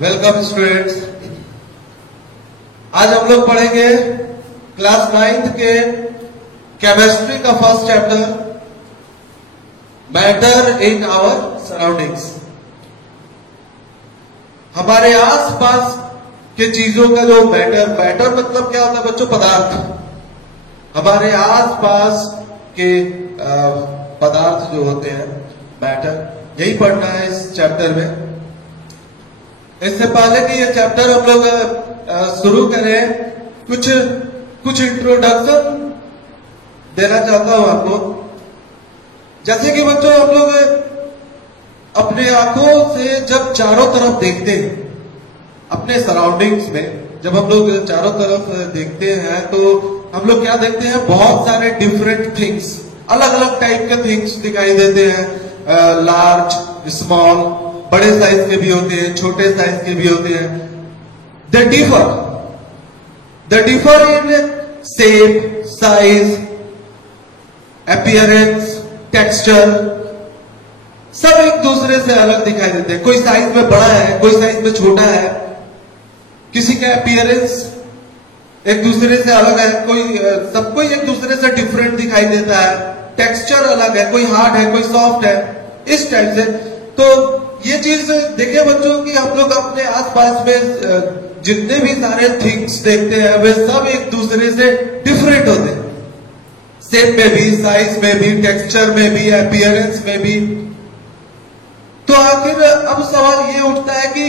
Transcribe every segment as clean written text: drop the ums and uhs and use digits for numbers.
Welcome students. आज हम लोग पढ़ेंगे क्लास 9th के केमिस्ट्री का first chapter, matter in our surroundings. हमारे आसपास के चीजों का जो मैटर मतलब क्या होता है बच्चों? पदार्थ। हमारे आसपास के पदार्थ जो होते हैं, मैटर, यही पढ़ना है इस चैप्टर में। इससे पहले कि ये चैप्टर हम लोग शुरू करें, कुछ इंट्रोडक्शन देना चाहता हूं आपको। जैसे कि बच्चों, हम लोग अपने आंखों से जब चारों तरफ देखते हैं, अपने सराउंडिंग्स में जब हम लोग चारों तरफ देखते हैं तो हम लोग क्या देखते हैं? बहुत सारे डिफरेंट थिंग्स, अलग अलग टाइप के थिंग्स दिखाई देते हैं। लार्ज, स्मॉल, बड़े साइज के भी होते हैं, छोटे साइज के भी होते हैं। They differ in shape, size, appearance, texture, सब एक दूसरे से अलग दिखाई देते हैं। कोई साइज में बड़ा है, कोई साइज में छोटा है, किसी का अपीयरेंस एक दूसरे से अलग है, सबको एक दूसरे से डिफरेंट दिखाई देता है। टेक्सचर अलग है, कोई हार्ड है, कोई सॉफ्ट है, इस टाइप से। तो ये चीज देखिए बच्चों कि हम लोग अपने आसपास में जितने भी सारे थिंग्स देखते हैं वे सब एक दूसरे से डिफरेंट होते हैं, शेप में भी, साइज में भी, टेक्सचर में भी, अपीयरेंस में भी। तो आखिर अब सवाल ये उठता है कि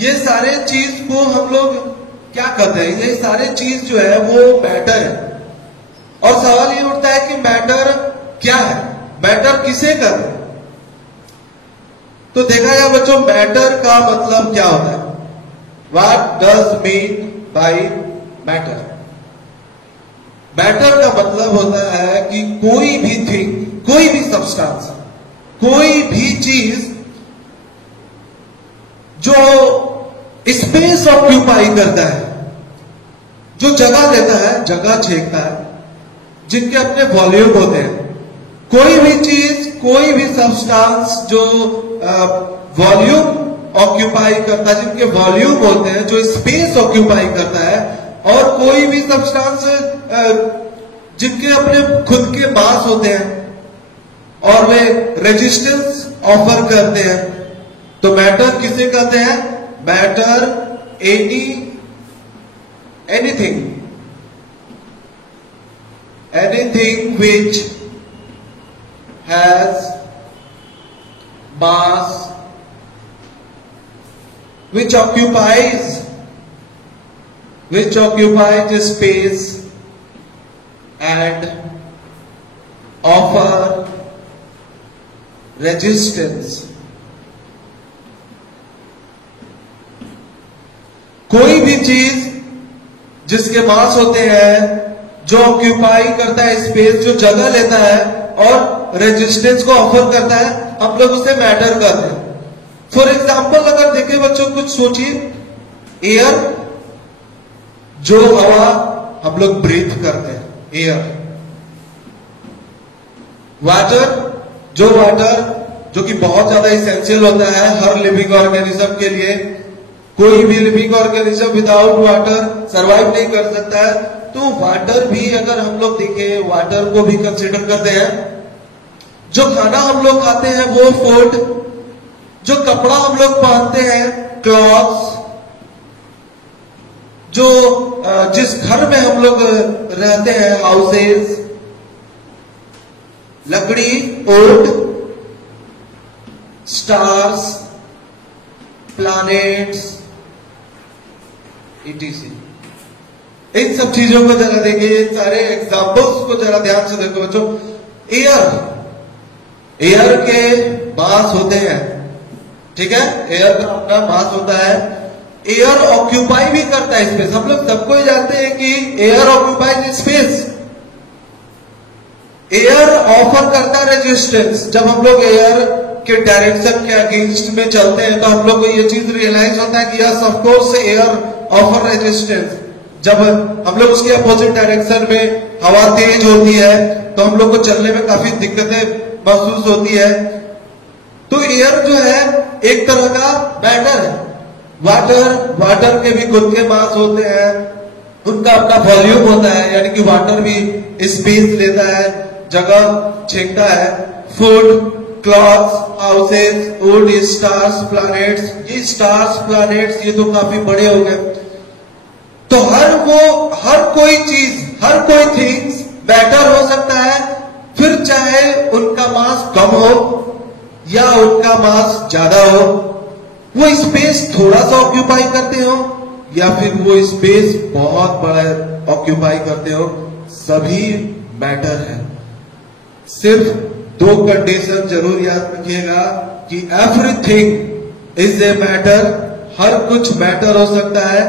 ये सारे चीज को हम लोग क्या कहते हैं? ये सारे चीज जो है वो मैटर है। और सवाल ये उठता है कि मैटर क्या है, मैटर किसे कहते हैं? तो देखा जाए बच्चों, मैटर का मतलब क्या होता है? What does mean by matter? Matter का मतलब होता है कि कोई भी थिंग, कोई भी सब्सटेंस, कोई भी चीज जो स्पेस ऑक्यूपाई करता है, जो जगह लेता है, जगह छेकता है, जिनके अपने वॉल्यूम होते हैं। कोई भी चीज, कोई भी सब्सटेंस जो वॉल्यूम ऑक्यूपाई करता है, जिनके वॉल्यूम होते हैं, जो स्पेस ऑक्यूपाई करता है, और कोई भी सब्सटेंस जिनके अपने खुद के मास होते हैं और वे रेजिस्टेंस ऑफर करते हैं। तो मैटर किसे कहते हैं? Matter anything which has mass, which occupies space and offer resistance। कोई भी चीज जिसके मास होते हैं, जो ऑक्यूपाई करता है स्पेस, जो जगह लेता है और रेजिस्टेंस को ऑफर करता है, हम लोग उसे मैटर कहते हैं। फॉर एग्जाम्पल अगर देखें बच्चों, कुछ सोचिए, एयर, जो हवा हम लोग ब्रीथ करते हैं, एयर। वाटर जो कि बहुत ज्यादा इसेंशियल होता है हर लिविंग ऑर्गेनिज्म के लिए। कोई भी living organism without water survive नहीं कर सकता है। तो वाटर भी अगर हम लोग देखें, वाटर को भी कंसीडर करते हैं। जो खाना हम लोग खाते हैं वो फूड, जो कपड़ा हम लोग पहनते हैं क्लॉथ्स, जो जिस घर में हम लोग रहते हैं हाउसेस, लकड़ी, वुड, स्टार्स, प्लैनेट्स, etc। इन सब चीजों को जरा देखिए, इन सारे एग्जाम्पल्स को जरा ध्यान से देखो बच्चों। एयर के मास होते हैं, ठीक है, एयर का अपना मास होता है। एयर ऑक्यूपाई भी करता है स्पेस। हम लोग सबको ही जानते हैं कि air occupies space. Air offer करता है रेजिस्टेंस। जब हम लोग एयर के डायरेक्शन के अगेंस्ट में चलते हैं तो हम लोग को ये चीज रियलाइज होता है कि yes, of course air offer resistance. जब हम लोग उसके अपोजिट डायरेक्शन में हवा तेज होती है तो हम लोग को चलने में काफी दिक्कतें महसूस होती है। तो एयर जो है एक तरह का मैटर है। वाटर के भी खुद के मास होते हैं, उनका अपना वॉल्यूम होता है, यानी कि वाटर भी स्पेस लेता है, जगह छीनता है। Food, clothes, houses, would, stars, planets, ये स्टार्स प्लैनेट्स ये तो काफी बड़े हो गए। तो हर कोई चीज, हर कोई थिंग्स मैटर हो सकता है, फिर चाहे उनका मास कम हो या उनका मास ज्यादा हो, वो स्पेस थोड़ा सा ऑक्यूपाई करते हो या फिर वो स्पेस बहुत बड़ा ऑक्यूपाई करते हो, सभी मैटर है। सिर्फ दो कंडीशन जरूर याद रखिएगा कि एवरीथिंग इज ए मैटर, हर कुछ मैटर हो सकता है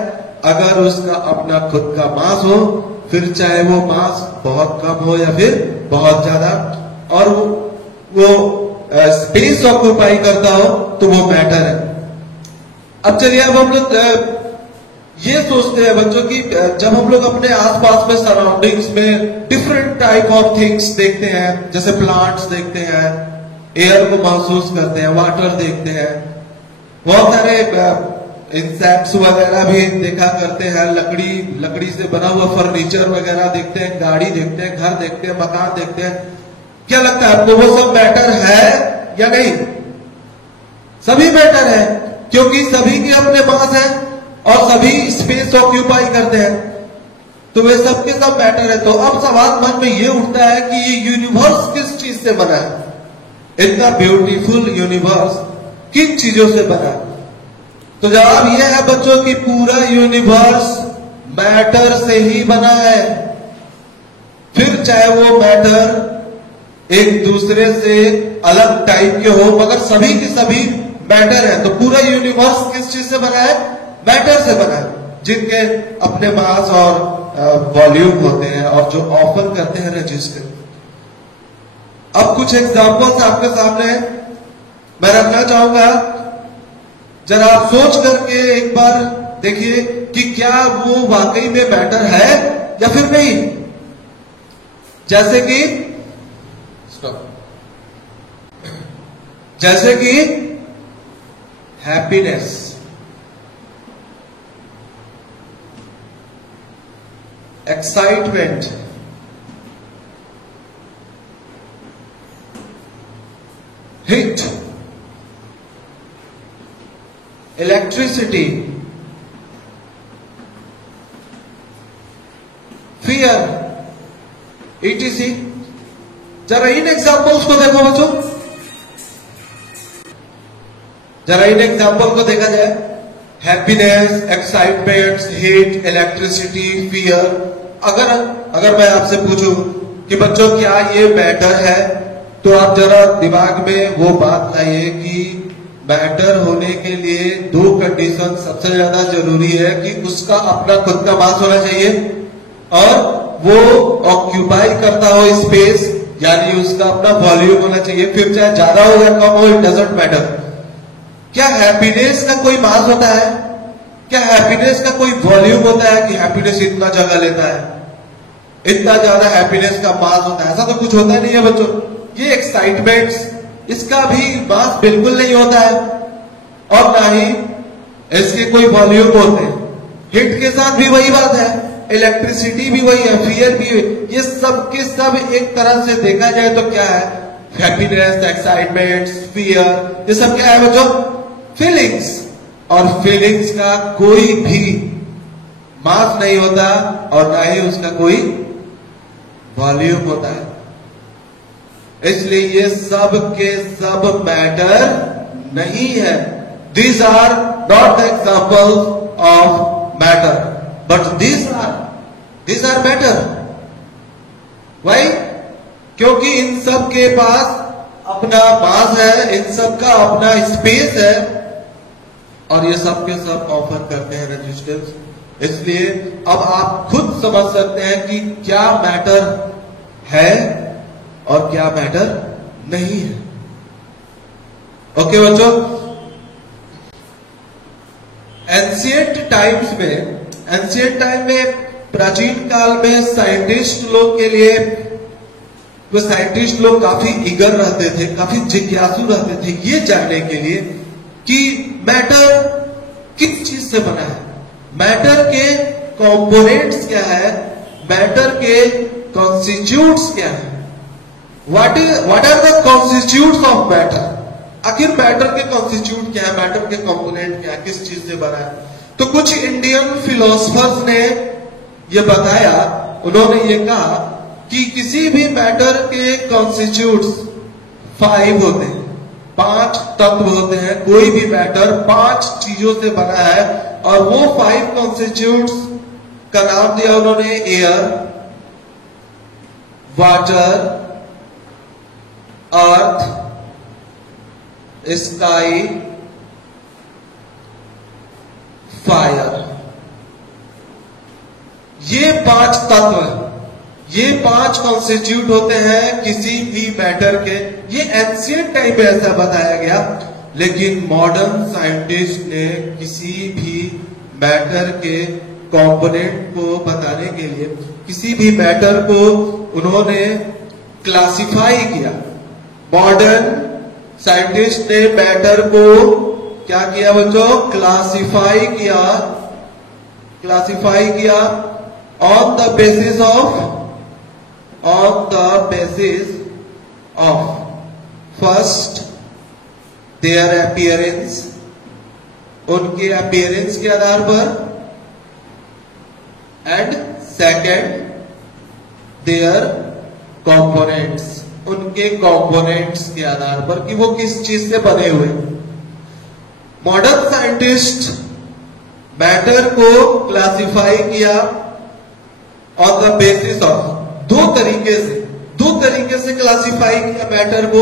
अगर उसका अपना खुद का मास हो, फिर चाहे वो मास बहुत कम हो या फिर बहुत ज्यादा, और वो स्पेस ऑक्यूपाई करता हो तो वो मैटर है। अब चलिए अब हम लोग ये सोचते हैं बच्चों की जब हम लोग अपने आसपास में सराउंडिंग्स में डिफरेंट टाइप ऑफ थिंग्स देखते हैं, जैसे प्लांट्स देखते हैं, एयर को महसूस करते हैं, वाटर देखते हैं, बहुत सारे इंसेक्ट्स वगैरह भी देखा करते हैं, लकड़ी से बना हुआ फर्नीचर वगैरह देखते हैं, गाड़ी देखते हैं, घर देखते हैं, मकान देखते हैं। क्या लगता है आपको वो सब मैटर है या नहीं? सभी मैटर है, क्योंकि सभी के अपने मास है और सभी स्पेस ऑक्यूपाई करते हैं, तो वे सबके सब मैटर है। तो अब सवाल मन में ये उठता है कि ये यूनिवर्स किस चीज से बना है? इतना ब्यूटीफुल यूनिवर्स किन चीजों से बना है? तो जवाब यह है बच्चों कि पूरा यूनिवर्स मैटर से ही बना है, फिर चाहे वो मैटर एक दूसरे से अलग टाइप के हो, मगर सभी के सभी मैटर है। तो पूरा यूनिवर्स किस चीज से बना है? मैटर से बना है, जिनके अपने मास और वॉल्यूम होते हैं और जो ऑफर करते हैं रजिस्टर। अब कुछ एग्जांपल्स आपके सामने मैं रखना चाहूंगा, जरा आप सोच करके एक बार देखिए कि क्या वो वाकई में मैटर है या फिर नहीं। जैसे कि happiness, excitement, hit, electricity, fear, ETC। जरा इन एग्जाम्पल्स को देखो बच्चों, जरा इन एग्जाम्पल को देखा जाए, happiness, excitement, hit, electricity, fear. अगर मैं आपसे पूछूं कि बच्चों क्या ये मैटर है, तो आप जरा दिमाग में वो बात लाइए कि मैटर होने के लिए दो कंडीशन सबसे ज्यादा जरूरी है कि उसका अपना खुद का मास होना चाहिए और वो ऑक्यूपाई करता हो स्पेस, यानी उसका अपना वॉल्यूम होना चाहिए, फिर चाहे ज्यादा हो या कम हो, इट डजंट मैटर। क्या हैप्पीनेस का कोई मास होता है? क्या हैप्पीनेस का कोई वॉल्यूम होता है कि हैप्पीनेस इतना जगह लेता है, इतना ज्यादा हैप्पीनेस का मास होता है? ऐसा तो कुछ होता नहीं है बच्चों। ये एक्साइटमेंट्स, इसका भी मास बिल्कुल नहीं होता है और ना ही इसके कोई वॉल्यूम होते हैं। हिट के साथ भी वही बात है, इलेक्ट्रिसिटी भी वही है, फियर भी है। ये सब के सब एक तरह से देखा जाए तो क्या है? हैप्पीनेस, एक्साइटमेंट, फियर, ये सब क्या है बच्चों? फीलिंग्स। और फीलिंग्स का कोई भी मास नहीं होता और ना ही उसका कोई वॉल्यूम होता है। इसलिए ये सब के सब मैटर नहीं है। These are not the example of matter, but these are matter. Why? क्योंकि इन सब के पास अपना मास है, इन सब का अपना स्पेस है और ये सब के सब ऑफर करते हैं रेजिस्टेंस। इसलिए अब आप खुद समझ सकते हैं कि क्या मैटर है और क्या मैटर नहीं है। ओके बच्चों, एंशिएंट टाइम में प्राचीन काल में साइंटिस्ट लोग के लिए, वो साइंटिस्ट लोग काफी ईगर रहते थे, काफी जिज्ञासु रहते थे ये जानने के लिए कि मैटर किस चीज से बना है, मैटर के कंपोनेंट्स क्या है, मैटर के कॉन्स्टिट्यूट्स क्या है, what are the constitutes of matter. आखिर मैटर के कॉन्स्टिट्यूट क्या है, मैटर के कंपोनेंट क्या है, किस चीज से बना है। तो कुछ इंडियन फिलोसफर्स ने ये बताया, उन्होंने ये कहा कि किसी भी मैटर के कॉन्स्टिट्यूट्स 5 होते हैं, 5 तत्व होते हैं। कोई भी मैटर 5 चीजों से बना है और वो 5 कॉन्स्टिट्यूट्स का नाम दिया उन्होंने एयर, वाटर, अर्थ, स्काई, फायर। ये 5 तत्व, ये 5 कॉन्स्टिट्यूट होते हैं किसी भी मैटर के। ये एंशिएंट टाइम में ऐसा बताया गया, लेकिन मॉडर्न साइंटिस्ट ने किसी भी मैटर के कंपोनेंट को बताने के लिए, किसी भी मैटर को उन्होंने क्लासिफाई किया। मॉडर्न साइंटिस्ट ने मैटर को क्या किया बच्चों, क्लासिफाई किया on the basis of first their appearance, उनके अपीयरेंस के आधार पर, एंड सेकंड देयर कंपोनेंट्स, उनके कंपोनेंट्स के आधार पर कि वो किस चीज से बने हुए। मॉडर्न साइंटिस्ट मैटर को क्लासिफाई किया ऑन द बेसिस ऑफ, दो तरीके से क्लासिफाई किया मैटर को,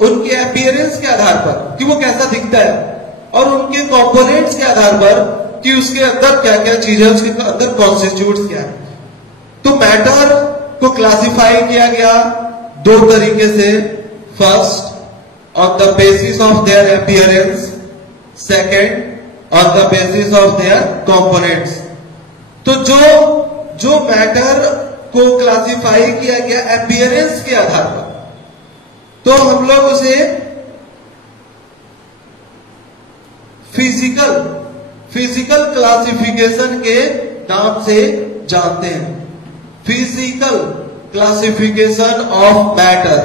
उनके अपीयरेंस के आधार पर कि वो कैसा दिखता है, और उनके कंपोनेंट्स के आधार पर कि उसके अंदर क्या क्या चीज है, उसके अंदर कॉन्स्टिट्यूट्स क्या है। तो मैटर को क्लासिफाई किया गया 2 तरीके से, first on the basis of their appearance, second on the basis of their components. तो जो मैटर को क्लासिफाई किया गया अपीयरेंस के आधार पर, तो हम लोग उसे फिजिकल क्लासिफिकेशन के नाम से जानते हैं। Physical classification of matter,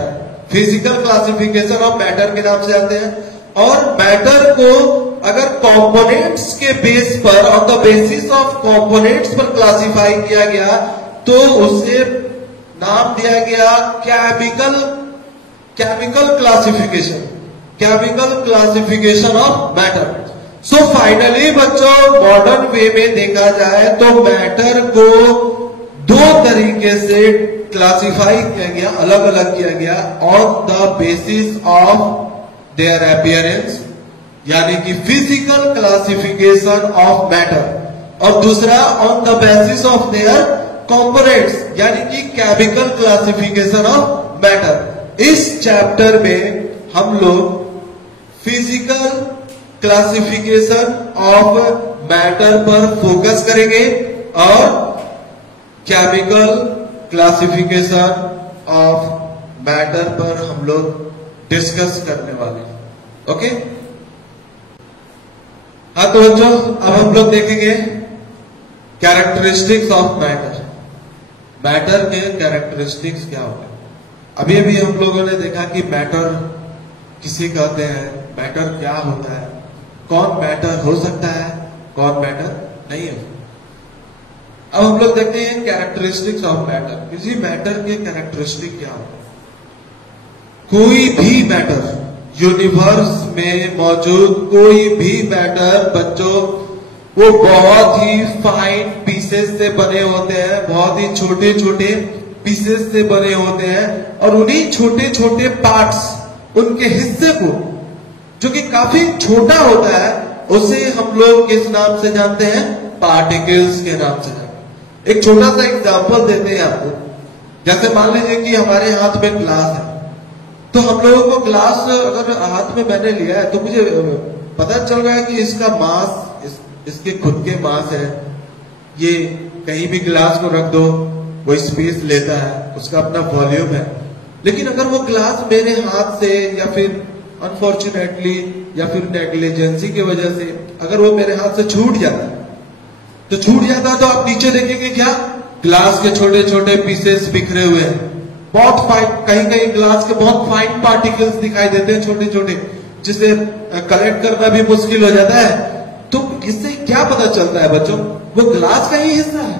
physical classification of matter के नाम से जानते हैं। और मैटर को अगर कंपोनेंट्स के बेस पर, on the basis of components पर क्लासिफाई किया गया, तो उसे नाम दिया गया chemical classification of matter. So finally बच्चों, मॉडर्न वे में देखा जाए तो मैटर को 2 तरीके से क्लासिफाई किया गया, अलग अलग किया गया, on the basis of their appearance, यानी कि फिजिकल क्लासिफिकेशन ऑफ मैटर, और दूसरा on the basis of their components, यानी कि केमिकल क्लासिफिकेशन ऑफ मैटर। इस चैप्टर में हम लोग फिजिकल क्लासिफिकेशन ऑफ मैटर पर फोकस करेंगे और केमिकल क्लासिफिकेशन ऑफ मैटर पर हम लोग डिस्कस करने वाले हैं। ओके, हाँ तो बच्चों, अब हम लोग देखेंगे कैरेक्टरिस्टिक्स ऑफ मैटर। मैटर के कैरेक्टरिस्टिक्स क्या होते हैं। अभी हम लोगों ने देखा कि मैटर किसे कहते हैं, मैटर क्या होता है, कौन मैटर हो सकता है, कौन मैटर नहीं हो सकता। अब हम लोग देखते हैं कैरेक्टरिस्टिक्स ऑफ मैटर। किसी मैटर के कैरेक्टरिस्टिक क्या होता है। कोई भी मैटर, यूनिवर्स में मौजूद कोई भी मैटर बच्चों, वो बहुत ही फाइन पीसेस से बने होते हैं, बहुत ही छोटे छोटे पीसेस से बने होते हैं, और उन्हीं छोटे छोटे पार्ट्स, उनके हिस्से को, जो कि काफी छोटा होता है, उसे हम लोग किस नाम से जानते हैं, पार्टिकल्स के नाम से जानते हैं। एक छोटा सा एग्जांपल देते हैं आपको। जैसे मान लीजिए कि हमारे हाथ में ग्लास है, तो हम लोगों को ग्लास अगर हाथ में मैंने लिया है तो मुझे पता चल रहा है कि इसका मास, इसके खुद के मास है। ये कहीं भी ग्लास को रख दो, वो स्पेस लेता है, उसका अपना वॉल्यूम है। लेकिन अगर वो ग्लास मेरे हाथ से या फिर अनफॉर्चुनेटली या फिर नेग्लिजेंसी की वजह से अगर वो मेरे हाथ से छूट जाता तो आप नीचे देखेंगे क्या, ग्लास के छोटे छोटे पीसेस बिखरे हुए हैं, बहुत फाइन, कहीं कहीं ग्लास के बहुत फाइन पार्टिकल्स दिखाई देते हैं छोटे छोटे, जिसे कलेक्ट करना भी मुश्किल हो जाता है। तो इससे क्या पता चलता है बच्चों, वो ग्लास का ही हिस्सा है,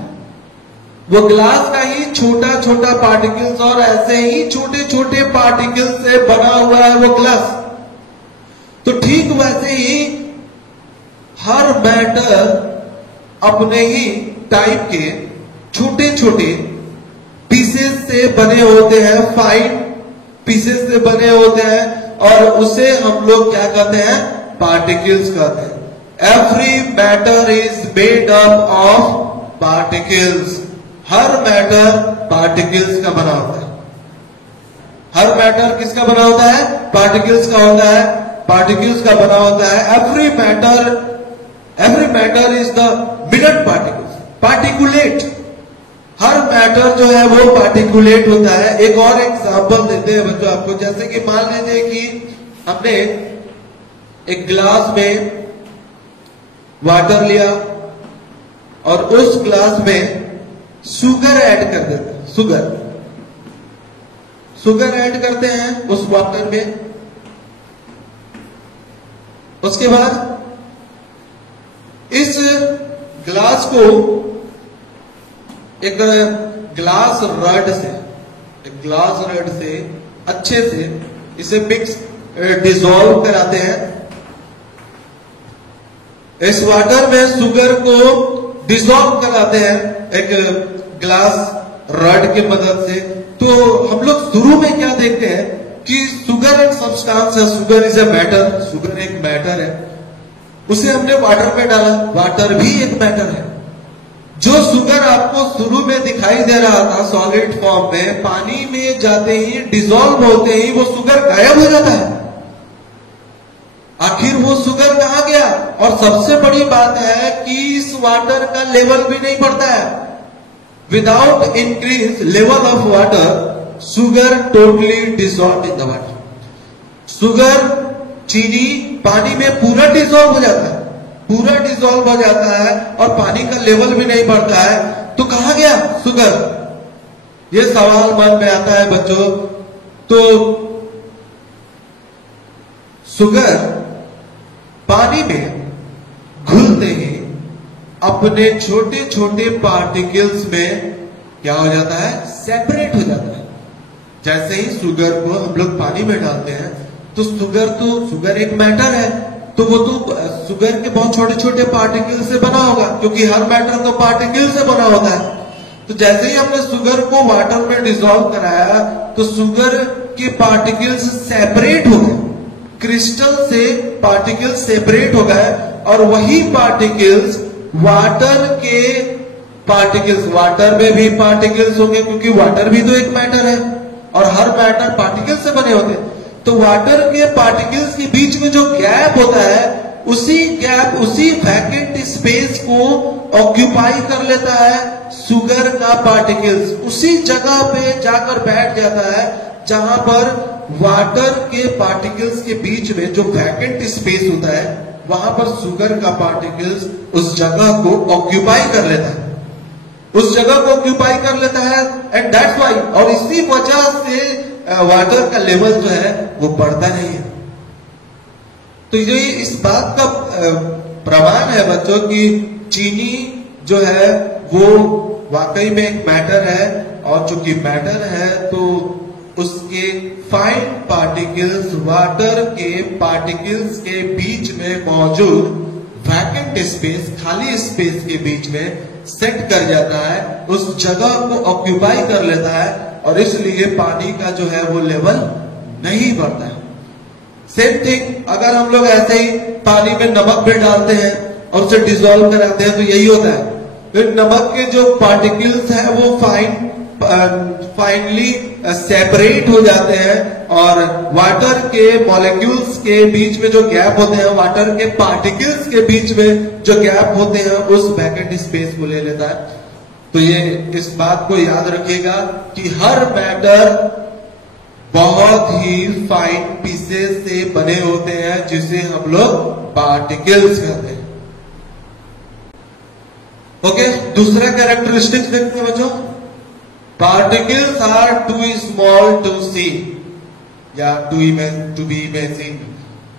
वो ग्लास का ही छोटा छोटा पार्टिकल्स और ऐसे ही छोटे छोटे पार्टिकल्स से बना हुआ है वो ग्लास। तो ठीक वैसे ही हर मैटर अपने ही टाइप के छोटे छोटे पीसेस से बने होते हैं, फाइन पीसेस से बने होते हैं, और उसे हम लोग क्या कहते हैं, पार्टिकल्स कहते हैं। Every matter is made up of particles. Her matter particles का बना होता है। हर मैटर किसका बना होता है, पार्टिकल्स का होता है, पार्टिकल्स का बना होता है। Every matter is the minute particles, particulate. Her matter जो है वो पार्टिकुलेट होता है। एक और एग्जांपल देते हैं बच्चों आपको, जैसे कि मान लीजिए कि हमने एक ग्लास में वाटर लिया और उस ग्लास में शुगर ऐड कर देते हैं, शुगर ऐड करते हैं उस वाटर में। उसके बाद इस ग्लास को एक ग्लास रड से अच्छे से इसे मिक्स डिसॉल्व कराते हैं। इस वाटर में शुगर को डिसॉल्व कराते हैं एक ग्लास रड की मदद से। तो हम लोग शुरू में क्या देखते हैं कि शुगर एक सब्सटेंस है, sugar is a matter, sugar एक मैटर है। उसे हमने वाटर में डाला, वाटर भी एक मैटर है। जो शुगर आपको शुरू में दिखाई दे रहा था सॉलिड फॉर्म में, पानी में जाते ही, डिसॉल्व होते ही वो शुगर गायब हो जाता है। आखिर वो शुगर कहां गया? और सबसे बड़ी बात है कि इस वाटर का लेवल भी नहीं बढ़ता है। Without increase level of water, sugar totally dissolve in the water. Sugar, चीनी पानी में पूरा डिसॉल्व हो जाता है, पूरा डिसॉल्व हो जाता है और पानी का लेवल भी नहीं बढ़ता है। तो कहां गया शुगर? ये सवाल मन में आता है बच्चों। तो शुगर पानी में घुलते ही अपने छोटे छोटे पार्टिकल्स में क्या हो जाता है? सेपरेट हो जाता है। जैसे ही शुगर को हम लोग पानी में डालते हैं तो शुगर एक मैटर है, तो वो तो शुगर के बहुत छोटे छोटे पार्टिकल से बना होगा, क्योंकि हर मैटर तो पार्टिकल से बना होता है। तो जैसे ही हमने शुगर को वाटर में डिसॉल्व कराया तो शुगर के पार्टिकल्स सेपरेट हो गए, क्रिस्टल से पार्टिकल्स सेपरेट हो गए, और वही पार्टिकल्स वाटर में भी पार्टिकल्स होंगे, क्योंकि वाटर भी तो एक मैटर है और हर मैटर पार्टिकल से बने होते हैं। तो वाटर के पार्टिकल्स के बीच में जो गैप होता है, उसी वैकेंट स्पेस को ऑक्यूपाई कर लेता है शुगर का पार्टिकल्स। उसी जगह पे जाकर बैठ जाता है जहां पर वाटर के पार्टिकल्स के बीच में जो वैकेंट स्पेस होता है, वहां पर शुगर का पार्टिकल्स उस जगह को ऑक्यूपाई कर लेता है, एंड दैट्स वाई, और इसी वजह से वाटर का लेवल जो है वो बढ़ता नहीं है। तो ये इस बात का प्रमाण है बच्चों कि चीनी जो है वो वाकई में एक मैटर है, और चूंकि मैटर है तो उसके फाइन पार्टिकल्स वाटर के पार्टिकल्स के बीच में मौजूद वैकेंट स्पेस, खाली स्पेस के बीच में सेट कर जाता है, उस जगह को ऑक्यूपाई कर लेता है, और इसलिए पानी का जो है वो लेवल नहीं बढ़ता है। सेम थिंग अगर हम लोग ऐसे ही पानी में नमक भी डालते हैं और उसे डिसॉल्व कराते हैं तो यही होता है। फिर नमक के जो पार्टिकल्स हैं वो फाइनली सेपरेट हो जाते हैं, और वाटर के मॉलिक्यूल्स के बीच में जो गैप होते हैं, वाटर के पार्टिकल्स के बीच में जो गैप होते हैं, उस वैकेंट स्पेस को ले लेता है। तो ये इस बात को याद रखिएगा कि हर मैटर बहुत ही फाइन पीसेस से बने होते हैं, जिसे हम लोग पार्टिकल्स कहते हैं। ओके, दूसरा कैरेक्टरिस्टिक्स देखते हैं बच्चों। Particles are too small to see या टू बी इमेजिन।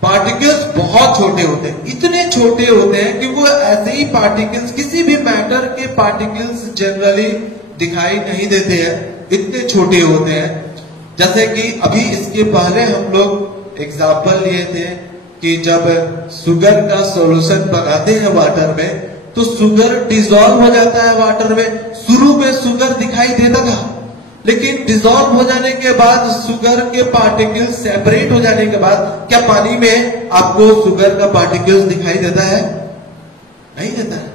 पार्टिकल्स बहुत छोटे होते हैं, इतने छोटे होते हैं कि वो ऐसे ही पार्टिकल्स, किसी भी मैटर के पार्टिकल्स जनरली दिखाई नहीं देते हैं, इतने छोटे होते हैं। जैसे कि अभी इसके पहले हम लोग एग्जाम्पल लिए थे कि जब शुगर का सॉल्यूशन बनाते हैं वाटर में, तो शुगर डिसॉल्व हो जाता है वाटर में। शुरू में शुगर दिखाई देता था, लेकिन डिसॉल्व हो जाने के बाद, शुगर के पार्टिकल्स सेपरेट हो जाने के बाद, क्या पानी में आपको शुगर का पार्टिकल्स दिखाई देता है? नहीं देता है,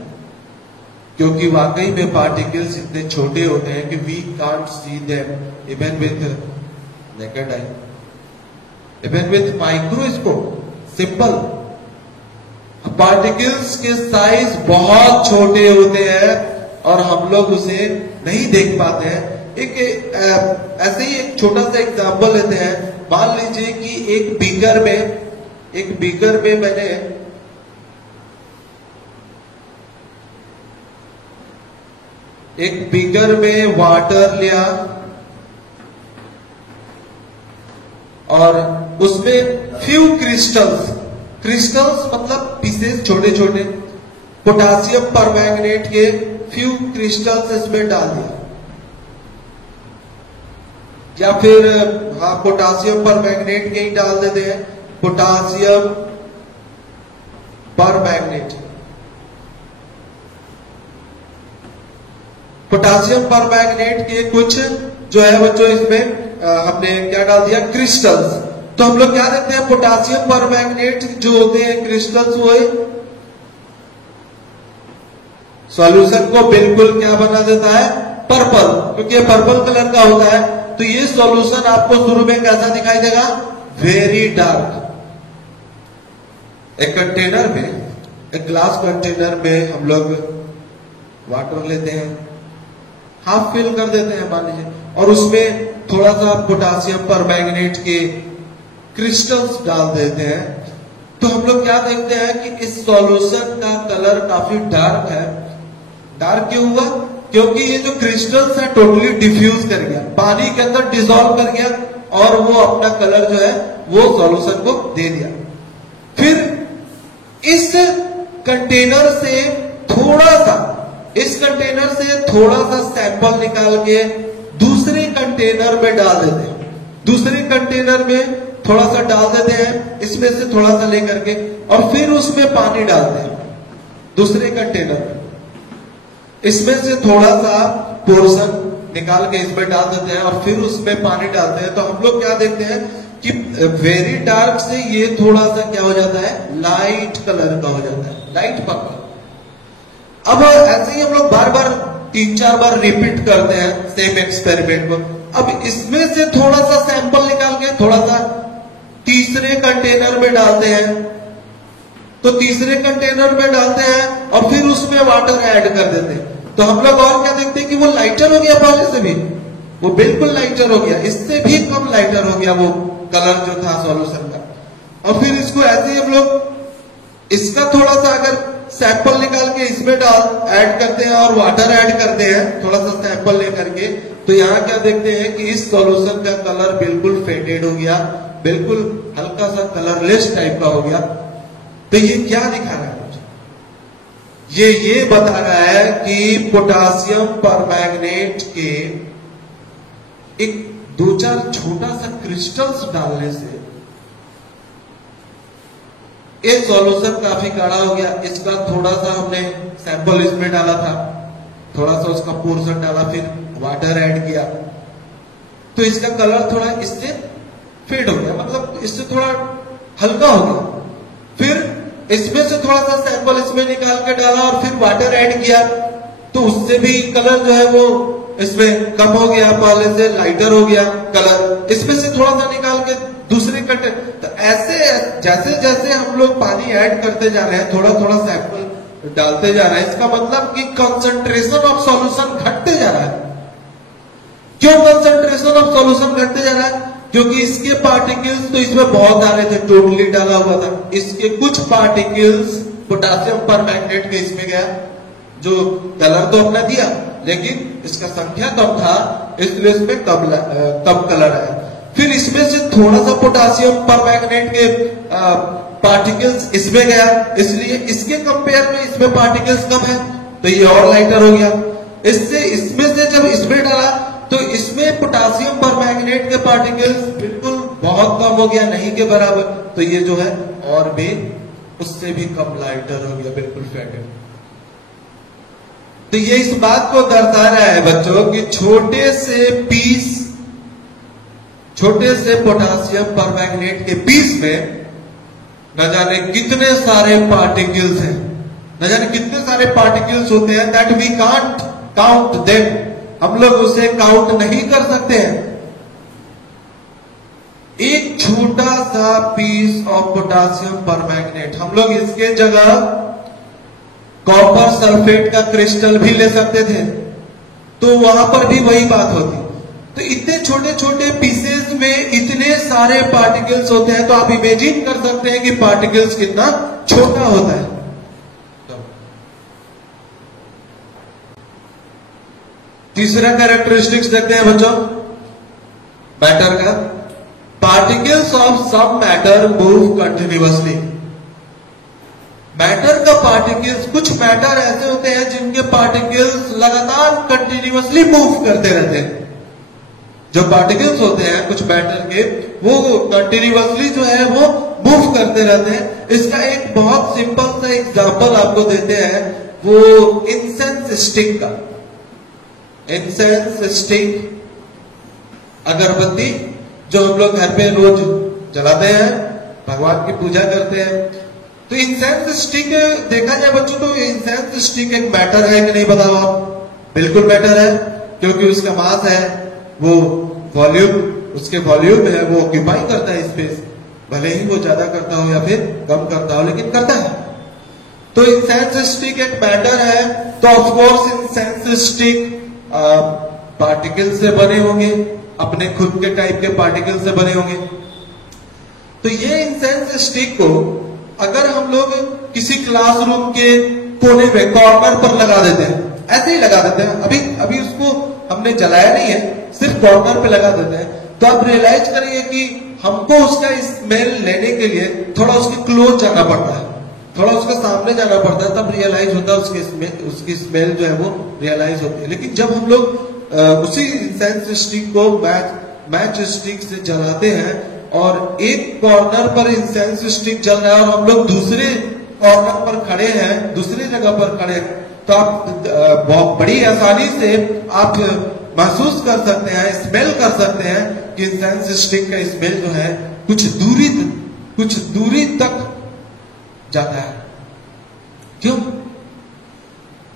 क्योंकि वाकई में पार्टिकल्स इतने छोटे होते हैं कि we can't see them even with naked eye, even with microscope. Simple, particles के साइज बहुत छोटे होते हैं और हम लोग उसे नहीं देख पाते हैं। ऐसे ही एक छोटा सा एग्जांपल लेते हैं। मान लीजिए कि एक बीकर में मैंने एक बीकर में वाटर लिया और उसमें फ्यू क्रिस्टल्स मतलब पीसेस छोटे छोटे पोटासियम परमैंगनेट के फ्यू क्रिस्टल्स इसमें डाल दिया, या फिर हाँ पोटासियम परमैंगनेट के ही डाल देते हैं, पोटासियम परमैंगनेट। पोटासियम परमैंगनेट के कुछ जो है बच्चों इसमें हमने क्या डाल दिया, क्रिस्टल्स। तो हम लोग क्या देखते हैं, पोटासियम परमैंगनेट जो होते हैं क्रिस्टल्स, वो सॉल्यूशन को बिल्कुल क्या बना देता है, पर्पल, क्योंकि ये पर्पल कलर का होता है। तो ये सॉल्यूशन आपको शुरू में कैसा दिखाई देगा, वेरी डार्क। एक कंटेनर में, एक ग्लास कंटेनर में हम लोग वाटर लेते हैं, हाफ फिल कर देते हैं मान लीजिए, और उसमें थोड़ा सा पोटासियम परमैंगनेट के क्रिस्टल्स डाल देते हैं। तो हम लोग क्या देखते हैं कि इस सॉल्यूशन का कलर काफी डार्क है। डार्क क्यों हुआ, क्योंकि ये जो क्रिस्टल्स है टोटली डिफ्यूज कर गया, पानी के अंदर डिसॉल्व कर गया और वो अपना कलर जो है वो सॉल्यूशन को दे दिया। फिर इस कंटेनर से थोड़ा सा सैंपल निकाल के दूसरे कंटेनर में डाल देते हैं, दूसरे कंटेनर में थोड़ा सा डाल देते हैं, इसमें से थोड़ा सा लेकर के, और फिर उसमें पानी डालते हैं दूसरे कंटेनर में, इसमें से थोड़ा सा पोर्शन निकाल के इसमें डाल देते हैं और फिर उसमें पानी डालते हैं। तो हम लोग क्या देखते हैं कि वेरी डार्क से ये थोड़ा सा क्या हो जाता है, लाइट कलर का हो जाता है, लाइट पर्पल। अब ऐसे ही हम लोग बार बार 3-4 बार रिपीट करते हैं सेम एक्सपेरिमेंट को। अब इसमें से थोड़ा सा सैंपल निकाल के थोड़ा सा तीसरे कंटेनर में डालते हैं, तो तीसरे कंटेनर में डालते हैं और फिर उसमें वाटर ऐड कर देते हैं। तो हम लोग और क्या देखते हैं कि वो लाइटर हो गया, पहले से भी वो बिल्कुल लाइटर हो गया, इससे भी कम लाइटर हो गया वो कलर जो था सॉल्यूशन का। और फिर इसको ऐसे ही हम लोग इसका थोड़ा सा अगर सैंपल निकाल के इसमें ऐड करते हैं और वाटर ऐड करते हैं थोड़ा सा सैंपल लेकर के, तो यहाँ क्या देखते हैं कि इस सॉल्यूशन का कलर बिल्कुल फेडेड हो गया, बिल्कुल हल्का सा कलरलेस टाइप का हो गया। तो ये क्या दिखा रहा है, ये बता रहा है कि पोटासियम परमैंगनेट के एक 2-4 छोटा सा क्रिस्टल्स डालने से ये सॉल्यूशन काफी गाढ़ा हो गया। इसका थोड़ा सा हमने सैंपल इसमें डाला था, थोड़ा सा उसका पोर्शन डाला, फिर वाटर ऐड किया, तो इसका कलर थोड़ा इससे फेड हो गया, मतलब इससे थोड़ा हल्का हो गया। फिर इसमें से थोड़ा सा सैंपल इसमें निकाल के डाला और फिर वाटर ऐड किया, तो उससे भी कलर जो है वो इसमें कम हो गया, पहले से लाइटर हो गया कलर। इसमें से थोड़ा सा निकाल के दूसरे कंटेनर, तो ऐसे जैसे जैसे हम लोग पानी ऐड करते जा रहे हैं, थोड़ा थोड़ा सैंपल डालते जा रहे हैं, इसका मतलब कि कंसंट्रेशन ऑफ सॉल्यूशन घटते जा रहा है। क्यों कंसंट्रेशन ऑफ सॉल्यूशन घटते जा रहा है, क्योंकि इसके पार्टिकल्स तो इसमें बहुत डाले थे, टोटली डाला हुआ था। इसके कुछ पार्टिकल्स पोटासियम परमैंगनेट के इसमें गया, जो कलर तो अपना दिया, लेकिन इसका संख्या कम था, इसलिए इसमें कम कलर आया। फिर इसमें से थोड़ा सा पोटासियम परमैंगनेट के पार्टिकल्स इसमें गया, इसलिए इसके कंपेयर में इसमें पार्टिकल्स कम है, तो ये और लाइटर हो गया। इसमें से जब इसमें डाला तो इसमें पोटासियम परमैंगनेट के पार्टिकल्स बिल्कुल बहुत कम हो गया, नहीं के बराबर, तो ये जो है और भी उससे भी कम लाइटर हो गया, बिल्कुल फैटेड। तो ये इस बात को दर्शा रहा है बच्चों कि छोटे से पोटासियम परमैंगनेट के पीस में न जाने कितने सारे पार्टिकल्स हैं, न जाने कितने सारे पार्टिकल्स होते हैं, that we can't count them, हम लोग उसे काउंट नहीं कर सकते हैं। एक छोटा सा पीस ऑफ पोटासियम परमैंगनेट, हम लोग इसके जगह कॉपर सल्फेट का क्रिस्टल भी ले सकते थे, तो वहां पर भी वही बात होती। तो इतने छोटे छोटे पीसेस में इतने सारे पार्टिकल्स होते हैं, तो आप इमेजिन कर सकते हैं कि पार्टिकल्स कितना छोटा होता है। तीसरा कैरेक्टरिस्टिक्स देखते हैं बच्चों मैटर का। Particles of some matter move continuously. Matter का पार्टिकल्स, कुछ मैटर ऐसे होते हैं जिनके पार्टिकल्स लगातार कंटिन्यूअसली मूव करते रहते हैं। जो पार्टिकल्स होते हैं कुछ मैटर के, वो कंटिन्यूअसली जो है वो मूव करते रहते हैं। इसका एक बहुत सिंपल सा एग्जांपल आपको देते हैं, वो इंसेंस स्टिक का। इंसेंस स्टिक, अगरबत्ती जो हम लोग घर पे रोज जलाते हैं, भगवान की पूजा करते हैं। तो इंसेंस स्टिक देखा जाए बच्चों तो इंसेंस स्टिक एक मैटर है कि नहीं बताओ आप? बिल्कुल मैटर है, क्योंकि उसका मास है, वो वॉल्यूम, उसके वॉल्यूम है, वो ऑक्यूपाई करता है स्पेस, भले ही वो ज्यादा करता हो या फिर कम करता हो, लेकिन करता है। तो इंसेंस स्टिक एक मैटर है, तो ऑफकोर्स इंसेंस स्टिक पार्टिकल से बने होंगे, अपने खुद के टाइप के पार्टिकल से बने होंगे। तो ये इंसेंस स्टिक को अगर हम लोग किसी क्लासरूम के कोने पे कॉर्नर पर लगा देते हैं, ऐसे ही लगा देते हैं, अभी उसको हमने जलाया नहीं है, सिर्फ कॉर्नर पे लगा देते हैं, तो आप रियलाइज करेंगे कि हमको उसका स्मेल लेने के लिए थोड़ा उसके क्लोज जाना पड़ता है, थोड़ा उसके सामने जाना पड़ता है, तब रियलाइज होता है उसकी स्मेल जो है वो रियलाइज होती है। लेकिन जब हम लोग उसी इंसेंस स्टिक को मैच स्टिक से जलाते हैं और एक कॉर्नर पर इंसेंस स्टिक जल रहा है और हम लोग दूसरे कॉर्नर पर खड़े हैं, दूसरी जगह पर खड़े हैं, तो आप बहुत बड़ी आसानी से आप महसूस कर सकते हैं, स्मेल कर सकते हैं कि इंसेंस स्टिक का स्मेल जो है कुछ दूरी तक जाता है। क्यों?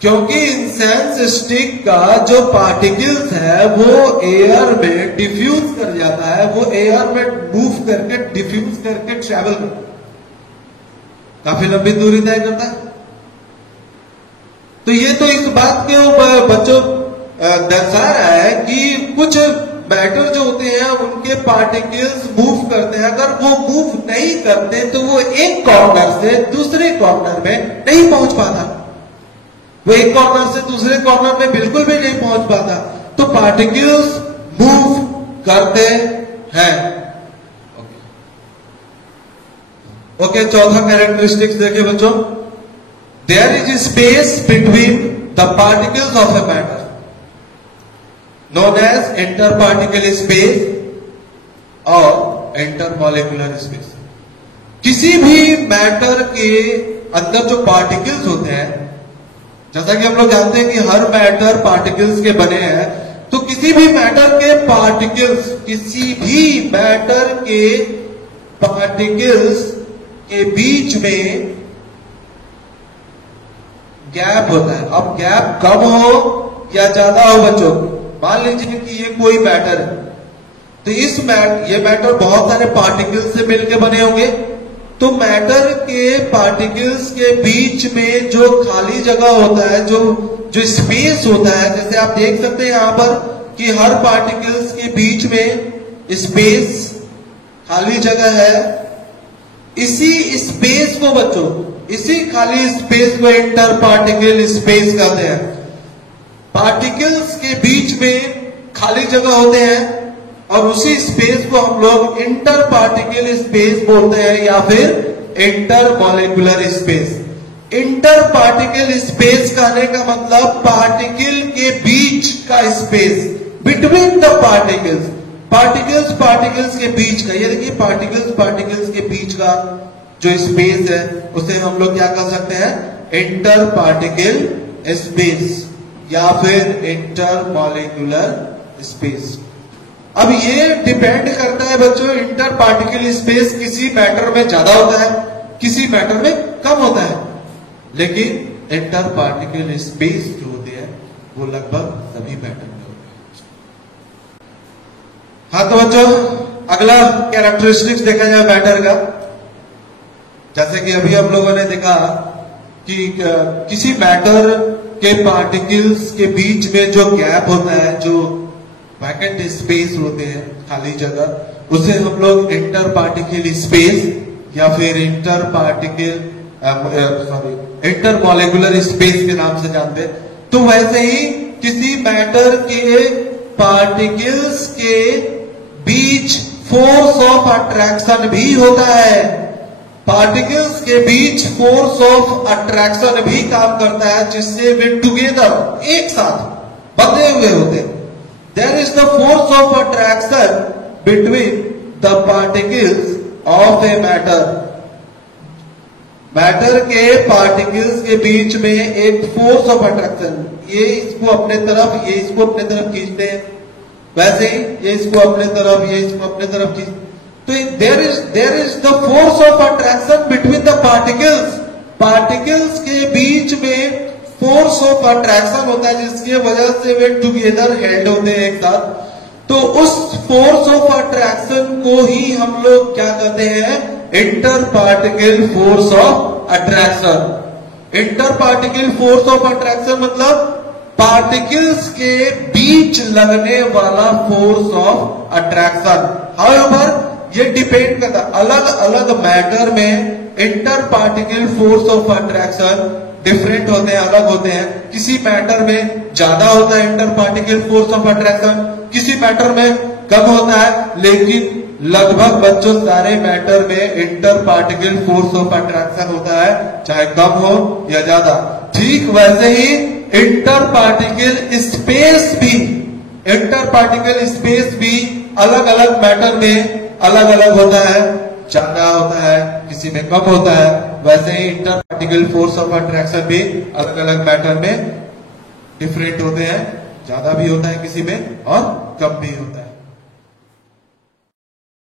क्योंकि इंसेंस स्टिक का जो पार्टिकल्स है वो एयर में डिफ्यूज कर जाता है, वो एयर में मूव करके डिफ्यूज करके ट्रेवल करता है, काफी लंबी दूरी तय करता है। तो ये तो इस बात के बच्चों दर्शा रहा है कि कुछ मैटर जो होते हैं उनके पार्टिकल्स मूव करते हैं, अगर वो मूव नहीं करते तो वो एक कॉर्नर से दूसरे कॉर्नर में नहीं पहुंच पाता, वो एक कॉर्नर से दूसरे कॉर्नर में बिल्कुल भी नहीं पहुंच पाता। तो पार्टिकल्स मूव करते हैं। ओके, चौथा कैरेक्टरिस्टिक्स देखिए बच्चों, there is space between the particles of a matter known as interparticle space और intermolecular space। किसी भी मैटर के अंदर जो पार्टिकल्स होते हैं, जैसा कि हम लोग जानते हैं कि हर मैटर पार्टिकल्स के बने हैं, तो किसी भी मैटर के पार्टिकल्स के बीच में गैप होता है। अब गैप कम हो या ज्यादा हो बच्चों, मान लीजिए कि ये कोई मैटर है, तो ये मैटर बहुत सारे पार्टिकल्स से मिलकर बने होंगे, तो मैटर के पार्टिकल्स के बीच में जो खाली जगह होता है, जो स्पेस होता है, जैसे आप देख सकते हैं यहां पर कि हर पार्टिकल्स के बीच में स्पेस, खाली जगह है, इसी स्पेस को बच्चों, इसी खाली स्पेस को इंटर पार्टिकल स्पेस कहते हैं। पार्टिकल्स के बीच में खाली जगह होते हैं और उसी स्पेस को हम लोग इंटर पार्टिकल स्पेस बोलते हैं या फिर inter molecular space. Inter particle space कहने का मतलब पार्टिकल के बीच का space, between the particles, particles के बीच का। ये देखिए पार्टिकल्स के बीच का जो स्पेस है उसे हम लोग क्या कह सकते हैं, इंटर पार्टिकल स्पेस या फिर इंटर मॉलिक्यूलर स्पेस। अब ये डिपेंड करता है बच्चों, इंटर पार्टिकल स्पेस किसी मैटर में ज्यादा होता है, किसी मैटर में कम होता है, लेकिन इंटर पार्टिकल स्पेस जो होते हैं वो लगभग सभी मैटर में होते हैं। हाँ तो बच्चों अगला कैरेक्टरिस्टिक्स देखा जाए मैटर का, जैसे कि अभी हम लोगों ने देखा कि किसी मैटर के पार्टिकल्स के बीच में जो गैप होता है, जो वैकेंट स्पेस होते हैं, खाली जगह, उसे हम लोग इंटर पार्टिकल स्पेस या फिर इंटर मॉलिक्यूलर स्पेस के नाम से जानते हैं। तो वैसे ही किसी मैटर के पार्टिकल्स के बीच फोर्स ऑफ अट्रैक्शन भी होता है, पार्टिकल्स के बीच फोर्स ऑफ अट्रैक्शन भी काम करता है, जिससे वे टुगेदर, एक साथ बंधे हुए होते हैं। There is the force of attraction between the particles of a matter. Matter के पार्टिकल्स के बीच में एक फोर्स ऑफ अट्रैक्शन, ये इसको अपने तरफ, ये इसको अपने तरफ खींचते हैं, वैसे ही ये इसको अपने तरफ, ये इसको अपने तरफ खींचते। तो there is the force of attraction between the particles, particles के बीच में फोर्स ऑफ अट्रैक्शन होता है, जिसकी वजह से वे टुगेदर हेल्ड होते हैं एक साथ। तो उस फोर्स ऑफ अट्रैक्शन को ही हम लोग क्या कहते हैं, inter particle force of attraction. Inter particle force of attraction मतलब पार्टिकल्स के बीच लगने वाला फोर्स ऑफ अट्रैक्शन। हाउएवर ये डिपेंड करता है, अलग अलग मैटर में inter particle force of attraction different होते हैं, अलग होते हैं। किसी मैटर में ज्यादा होता है inter particle force of attraction, किसी मैटर में कम होता है, लेकिन लगभग बच्चों सारे मैटर में inter particle force of attraction होता है, चाहे कम हो या ज्यादा। ठीक वैसे ही इंटर पार्टिकल स्पेस भी, इंटर पार्टिकल स्पेस भी अलग अलग मैटर में अलग अलग होता है, ज्यादा होता है, किसी में कम होता है। वैसे ही inter particle force of attraction भी अलग अलग मैटर में डिफरेंट होते हैं, ज्यादा भी होता है किसी में और कम भी होता है।